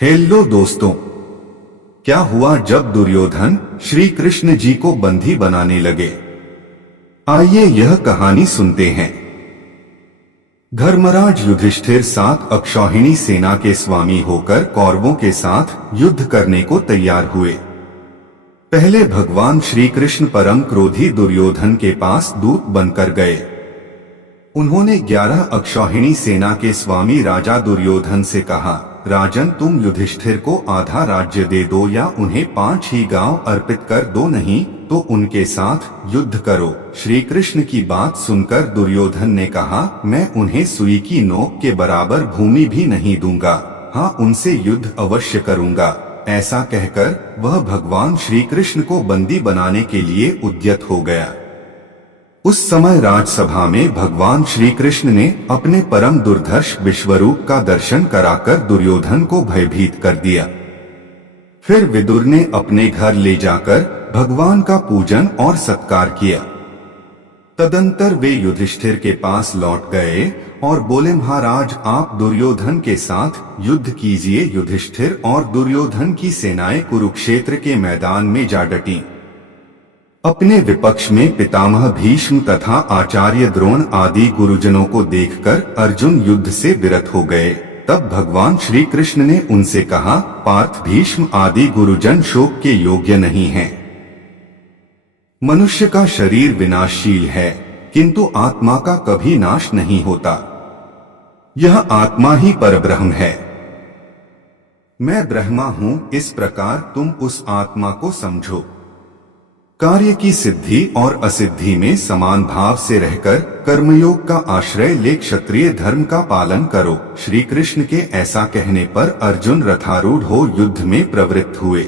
Hello दोस्तों, क्या हुआ जब दुर्योधन श्री कृष्ण जी को बंदी बनाने लगे? आइए यह कहानी सुनते हैं। धर्मराज युधिष्ठिर 7 अक्षौहिणी सेना के स्वामी होकर कौरवों के साथ युद्ध करने को तैयार हुए। पहले भगवान श्री कृष्ण परम क्रोधी दुर्योधन के पास दूत बनकर गए। उन्होंने 11 अक्षौहिणी सेना के स्वामी राजा दुर्योधन से कहा, राजन, तुम युधिष्ठिर को आधा राज्य दे दो या उन्हें 5 ही गांव अर्पित कर दो, नहीं तो उनके साथ युद्ध करो। श्री कृष्ण की बात सुनकर दुर्योधन ने कहा, मैं उन्हें सुई की नोक के बराबर भूमि भी नहीं दूंगा। हाँ, उनसे युद्ध अवश्य करूंगा। ऐसा कहकर वह भगवान श्री कृष्ण को बंदी बनाने के लिए उद्यत हो गया। उस समय राजसभा में भगवान श्री कृष्ण ने अपने परम दुर्धर्ष विश्वरूप का दर्शन कराकर दुर्योधन को भयभीत कर दिया। फिर विदुर ने अपने घर ले जाकर भगवान का पूजन और सत्कार किया। तदंतर वे युधिष्ठिर के पास लौट गए और बोले, महाराज, आप दुर्योधन के साथ युद्ध कीजिए। युधिष्ठिर और दुर्योधन की सेनाएं कुरुक्षेत्र के मैदान में जा डटी। अपने विपक्ष में पितामह भीष्म तथा आचार्य द्रोण आदि गुरुजनों को देखकर अर्जुन युद्ध से विरत हो गए। तब भगवान श्री कृष्ण ने उनसे कहा, पार्थ, भीष्म आदि गुरुजन शोक के योग्य नहीं हैं। मनुष्य का शरीर विनाशशील है, किंतु आत्मा का कभी नाश नहीं होता। यह आत्मा ही परब्रह्म है। मैं ब्रह्मा हूं, इस प्रकार तुम उस आत्मा को समझो। कार्य की सिद्धि और असिद्धि में समान भाव से रहकर कर्मयोग का आश्रय ले क्षत्रिय धर्म का पालन करो। श्री कृष्ण के ऐसा कहने पर अर्जुन रथारूढ़ हो युद्ध में प्रवृत्त हुए।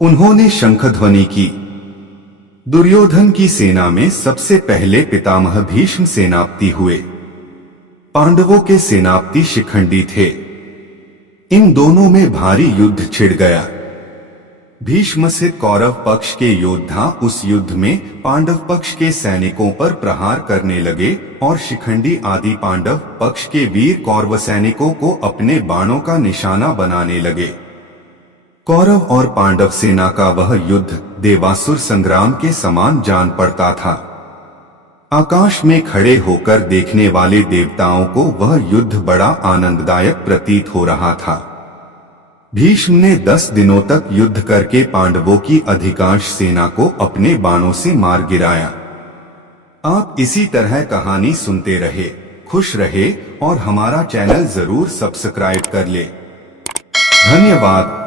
उन्होंने शंखध्वनि की। दुर्योधन की सेना में सबसे पहले पितामह भीष्म सेनापति हुए। पांडवों के सेनापति शिखंडी थे। इन दोनों में भारी युद्ध छिड़ गया। भीष्म से कौरव पक्ष के योद्धा उस युद्ध में पांडव पक्ष के सैनिकों पर प्रहार करने लगे और शिखंडी आदि पांडव पक्ष के वीर कौरव सैनिकों को अपने बाणों का निशाना बनाने लगे। कौरव और पांडव सेना का वह युद्ध देवासुर संग्राम के समान जान पड़ता था। आकाश में खड़े होकर देखने वाले देवताओं को वह युद्ध बड़ा आनंददायक प्रतीत हो रहा था। भीष्म ने 10 दिनों तक युद्ध करके पांडवों की अधिकांश सेना को अपने बाणों से मार गिराया। आप इसी तरह कहानी सुनते रहे, खुश रहे और हमारा चैनल जरूर सब्सक्राइब कर ले। धन्यवाद।